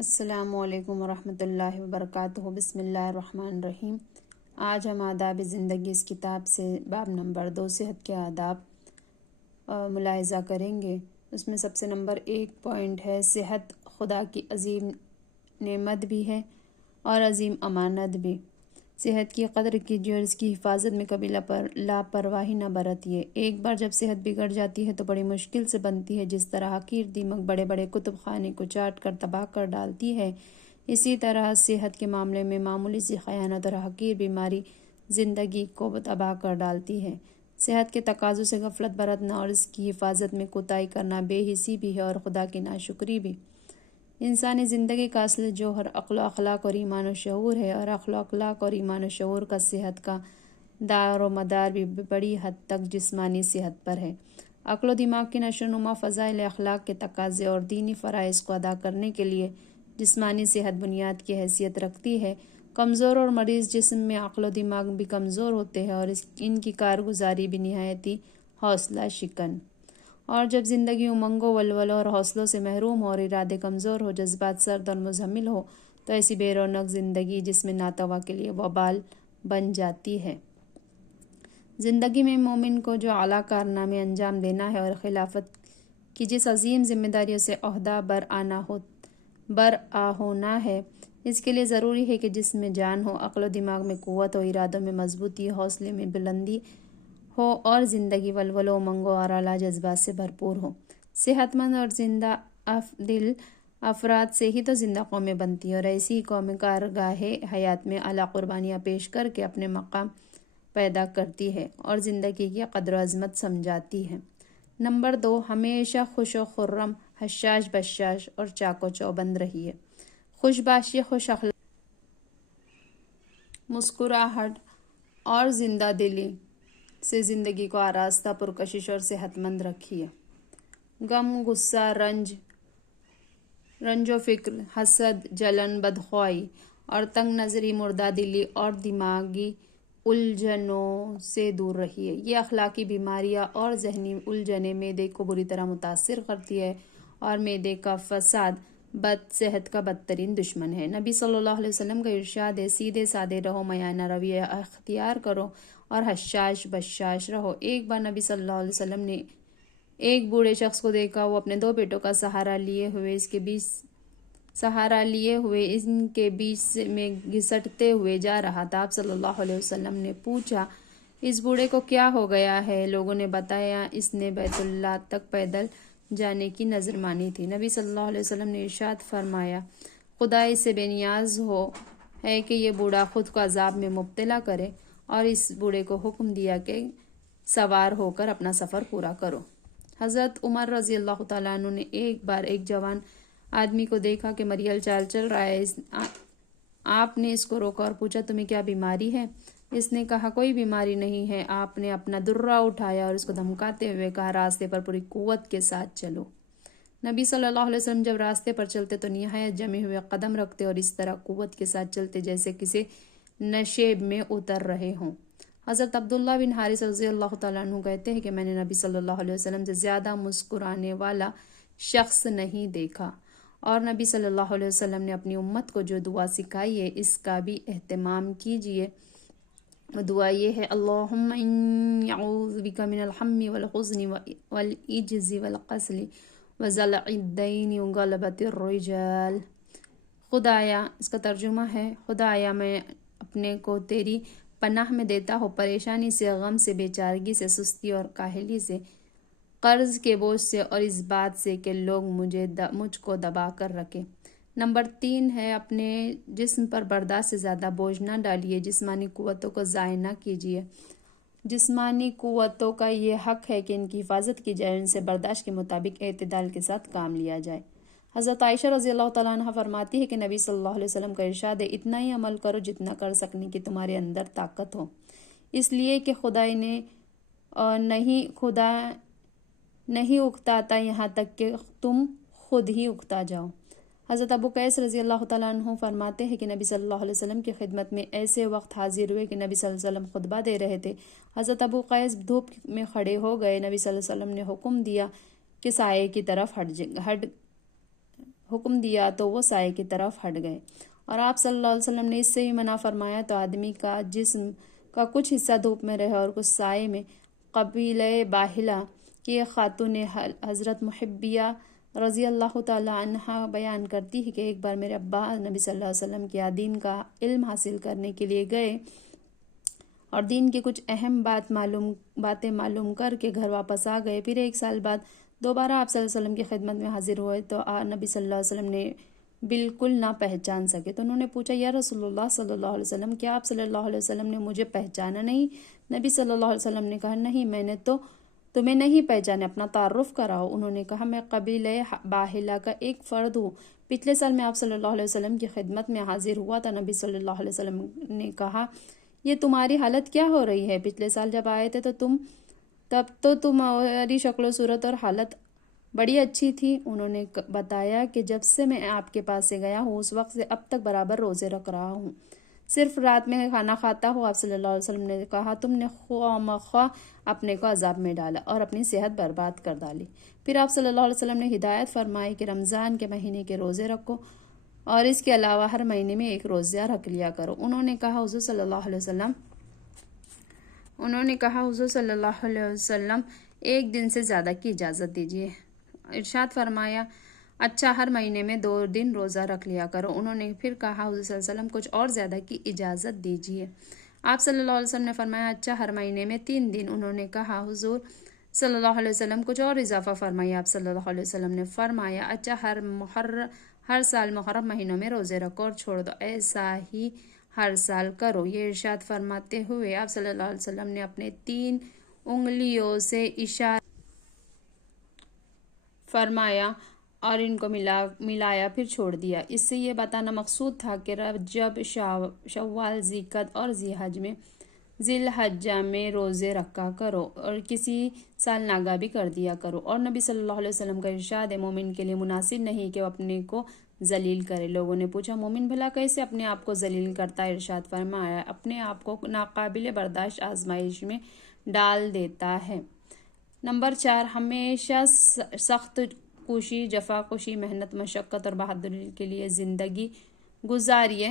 السلام علیکم ورحمۃ اللہ وبرکاتہ۔ بسم اللہ الرحمن الرحیم۔ آج ہم آداب زندگی اس کتاب سے باب نمبر 2 صحت کے آداب ملاحظہ کریں گے۔ اس میں سب سے نمبر 1 پوائنٹ ہے صحت خدا کی عظیم نعمت بھی ہے اور عظیم امانت بھی۔ صحت کی قدر کیجیے اور اس کی حفاظت میں کبھی لاپرواہی نہ برتیے۔ ایک بار جب صحت بگڑ جاتی ہے تو بڑی مشکل سے بنتی ہے۔ جس طرح حقیر دیمک بڑے بڑے کتب خانے کو چاٹ کر تباہ کر ڈالتی ہے، اسی طرح صحت کے معاملے میں معمولی سی خیانت اور حقیر بیماری زندگی کو تباہ کر ڈالتی ہے۔ صحت کے تقاضوں سے غفلت برتنا اور اس کی حفاظت میں کوتاہی کرنا بے حسی بھی ہے اور خدا کی ناشکری بھی۔ انسانی زندگی کا اصل جوہر عقل و اخلاق اور ایمان و شعور ہے، اور عقل و اخلاق اور ایمان و شعور کا صحت کا دار و مدار بھی بڑی حد تک جسمانی صحت پر ہے۔ عقل و دماغ کی نشو و نما فضائل اخلاق کے تقاضے اور دینی فرائض کو ادا کرنے کے لیے جسمانی صحت بنیاد کی حیثیت رکھتی ہے۔ کمزور اور مریض جسم میں عقل و دماغ بھی کمزور ہوتے ہیں اور ان کی کارگزاری بھی نہایتی حوصلہ شکن۔ اور جب زندگی امنگوں ولولوں اور حوصلوں سے محروم ہو اور ارادے کمزور ہو، جذبات سرد اور مزمل ہو، تو ایسی بے رونق زندگی جس میں ناتوا کے لیے وبال بن جاتی ہے۔ زندگی میں مومن کو جو اعلیٰ کارنامے انجام دینا ہے اور خلافت کی جس عظیم ذمہ داریوں سے عہدہ برآ ہونا ہے، اس کے لیے ضروری ہے کہ جسم میں جان ہو، عقل و دماغ میں قوت ہو، ارادوں میں مضبوطی، حوصلے میں بلندی ہو اور زندگی ولولوں امنگوں اور اعلیٰ جذبات سے بھرپور ہو۔ صحت مند اور زندہ دل افراد سے ہی تو زندہ قومیں بنتی ہیں، اور ایسی ہی قومیں کارگاہ حیات میں اعلیٰ قربانیاں پیش کر کے اپنے مقام پیدا کرتی ہے اور زندگی کی قدر و عظمت سمجھاتی ہے۔ نمبر 2، ہمیشہ خوش و خرم، حشاش بشاش اور چاق و چوبند رہیے۔ خوش باشی، خوش اخلاقی، مسکراہٹ اور زندہ دلی سے زندگی کو آراستہ، پرکشش اور صحت مند رکھیے۔ غم، غصہ، رنج و فکر، حسد، جلن، بدخواہی اور تنگ نظری، مردہ دلی اور دماغی الجھنوں سے دور رہیے۔ یہ اخلاقی بیماریاں اور ذہنی الجھنیں معدے کو بری طرح متاثر کرتی ہے، اور معدے کا فساد صحت کا بدترین دشمن ہے۔ نبی صلی اللہ علیہ وسلم کا ارشاد ہے، سیدھے سادے رہو، میانہ رویہ اختیار کرو اور حشاش بشاش رہو۔ ایک بار نبی صلی اللہ علیہ وسلم نے ایک بوڑھے شخص کو دیکھا، وہ اپنے 2 بیٹوں کا سہارا لیے ہوئے ان کے بیچ میں گھسٹتے ہوئے جا رہا تھا۔ آپ صلی اللہ علیہ وسلم نے پوچھا، اس بوڑھے کو کیا ہو گیا ہے؟ لوگوں نے بتایا، اس نے بیت اللہ تک پیدل جانے کی نذر مانی تھی۔ نبی صلی اللہ علیہ وسلم نے ارشاد فرمایا، خدا اس سے بے نیاز ہے کہ یہ بوڑھا خود کو عذاب میں مبتلا کرے، اور اس بوڑھے کو حکم دیا کہ سوار ہو کر اپنا سفر پورا کرو۔ حضرت عمر رضی اللہ تعالیٰ عنہ نے ایک بار ایک جوان آدمی کو دیکھا کہ مریل چال چل رہا ہے۔ آپ نے اس کو روکا اور پوچھا، تمہیں کیا بیماری ہے؟ اس نے کہا، کوئی بیماری نہیں ہے۔ آپ نے اپنا درہ اٹھایا اور اس کو دھمکاتے ہوئے کہا، راستے پر پوری قوت کے ساتھ چلو۔ نبی صلی اللہ علیہ وسلم جب راستے پر چلتے تو نہایت جمے ہوئے قدم رکھتے اور اس طرح قوت کے ساتھ چلتے جیسے کسی نشیب میں اتر رہے ہوں۔ حضرت عبداللہ بن حارث رضی اللہ تعالیٰ عنہ کہتے ہیں کہ میں نے نبی صلی اللہ علیہ وسلم سے زیادہ مسکرانے والا شخص نہیں دیکھا، اور نبی صلی اللہ علیہ وسلم نے اپنی امت کو جو دعا سکھائی ہے اس کا بھی اہتمام کیجیے۔ دعا یہ ہے، اللہم انی اعوذ بک من الہم والحزن والعجز والکسل وضلع الدین وغلبۃ الرجال۔ خدایا، اس کا ترجمہ ہے، خدایا میں اپنے کو تیری پناہ میں دیتا ہوں پریشانی سے، غم سے، بے چارگی سے، سستی اور کاہلی سے، قرض کے بوجھ سے، اور اس بات سے کہ لوگ مجھ کو دبا کر رکھیں۔ نمبر 3 ہے، اپنے جسم پر برداشت سے زیادہ بوجھ نہ ڈالیے، جسمانی قوتوں کو ضائع نہ کیجیے۔ جسمانی قوتوں کا یہ حق ہے کہ ان کی حفاظت کی جائے، ان سے برداشت کے مطابق اعتدال کے ساتھ کام لیا جائے۔ حضرت عائشہ رضی اللہ تعالیٰ عنہ فرماتی ہے کہ نبی صلی اللہ علیہ وسلم کا ارشاد ہے، اتنا ہی عمل کرو جتنا کر سکنے کی تمہارے اندر طاقت ہو، اس لیے کہ خدا نہیں اکتاتا یہاں تک کہ تم خود ہی اکتا جاؤ۔ حضرت ابو قیس رضی اللہ تعالیٰ عنہ فرماتے ہیں کہ نبی صلی اللہ علیہ وسلم کی خدمت میں ایسے وقت حاضر ہوئے کہ نبی صلی اللہ علیہ وسلم خطبہ دے رہے تھے۔ حضرت ابو قیس دھوپ میں کھڑے ہو گئے۔ نبی صلی اللہ علیہ وسلم نے حکم دیا کہ سائے کی طرف حکم دیا تو وہ سائے کی طرف ہٹ گئے، اور آپ صلی اللہ علیہ وسلم نے اس سے بھی منع فرمایا تو آدمی کا جسم کا کچھ حصہ دھوپ میں رہے اور کچھ سائے میں۔ قبیلہ باہلہ کی ایک خاتون حضرت محبیہ رضی اللہ تعالی عنہا بیان کرتی ہے کہ ایک بار میرے ابا نبی صلی اللہ علیہ وسلم کے دین کا علم حاصل کرنے کے لیے گئے اور دین کی کچھ اہم باتیں معلوم کر کے گھر واپس آ گئے۔ پھر 1 سال بعد دوبارہ آپ صلی اللہ علیہ وسلم کی خدمت میں حاضر ہوئے تو نبی صلی اللہ علیہ وسلم نے بالکل نہ پہچان سکے تو انہوں نے پوچھا، یا رسول اللہ صلی اللہ علیہ وسلم، کیا آپ صلی اللہ علیہ وسلم نے مجھے پہچانا نہیں؟ نبی صلی اللہ علیہ وسلم نے کہا، نہیں، میں نے تو تمہیں نہیں پہچانے، اپنا تعارف کراؤ۔ انہوں نے کہا، میں قبیلہ باہلہ کا ایک فرد ہوں، پچھلے سال میں آپ صلی اللہ علیہ وسلم کی خدمت میں حاضر ہوا تھا۔ نبی صلی اللہ علیہ وسلم نے کہا، یہ تمہاری حالت کیا ہو رہی ہے؟ پچھلے سال جب آئے تھے تب تو تمہاری شکل و صورت اور حالت بڑی اچھی تھی۔ انہوں نے بتایا کہ جب سے میں آپ کے پاس سے گیا ہوں اس وقت سے اب تک برابر روزے رکھ رہا ہوں، صرف رات میں کھانا کھاتا ہوں۔ آپ صلی اللہ علیہ وسلم نے کہا، تم نے خواہ مخواہ اپنے کو عذاب میں ڈالا اور اپنی صحت برباد کر ڈالی۔ پھر آپ صلی اللہ علیہ وسلم نے ہدایت فرمائی کہ رمضان کے مہینے کے روزے رکھو اور اس کے علاوہ ہر مہینے میں ایک روزہ رکھ لیا کرو۔ انہوں نے کہا، حضور صلی اللہ علیہ وسلم ایک دن سے زیادہ کی اجازت دیجیے۔ ارشاد فرمایا، اچھا، ہر مہینے میں 2 دن روزہ رکھ لیا کرو۔ انہوں نے پھر کہا، حضور صلی اللہ علیہ وسلم کچھ اور زیادہ کی اجازت دیجیے۔ آپ صلی اللہ علیہ وسلم نے فرمایا، اچھا، ہر مہینے میں 3 دن۔ انہوں نے کہا، حضور صلی اللہ علیہ وسلم کچھ اور اضافہ فرمائیے۔ آپ صلی اللہ علیہ وسلم نے فرمایا، اچھا، ہر سال محرم مہینوں میں روزے رکھو اور چھوڑ دو، ایسا ہی ہر سال کرو۔ یہ ارشاد فرماتے ہوئے آپ صلی اللہ علیہ وسلم نے اپنے 3 انگلیوں سے اشارہ فرمایا اور ان کو ملایا، پھر چھوڑ دیا۔ اس سے یہ بتانا مقصود تھا کہ رجب، شوال، ذیقعدہ اور ذی الحجہ میں روزے رکھا کرو اور کسی سال ناگاہ بھی کر دیا کرو۔ اور نبی صلی اللہ علیہ وسلم کا ارشاد ہے، مومن کے لیے مناسب نہیں کہ وہ اپنے کو ذلیل کرے۔ لوگوں نے پوچھا، مومن بھلا کیسے اپنے آپ کو ذلیل کرتا ہے؟ ارشاد فرمایا، اپنے آپ کو ناقابل برداشت آزمائش میں ڈال دیتا ہے۔ نمبر 4، ہمیشہ سخت کوشی، جفا کوشی، محنت، مشقت اور بہادری کے لیے زندگی گزاریے۔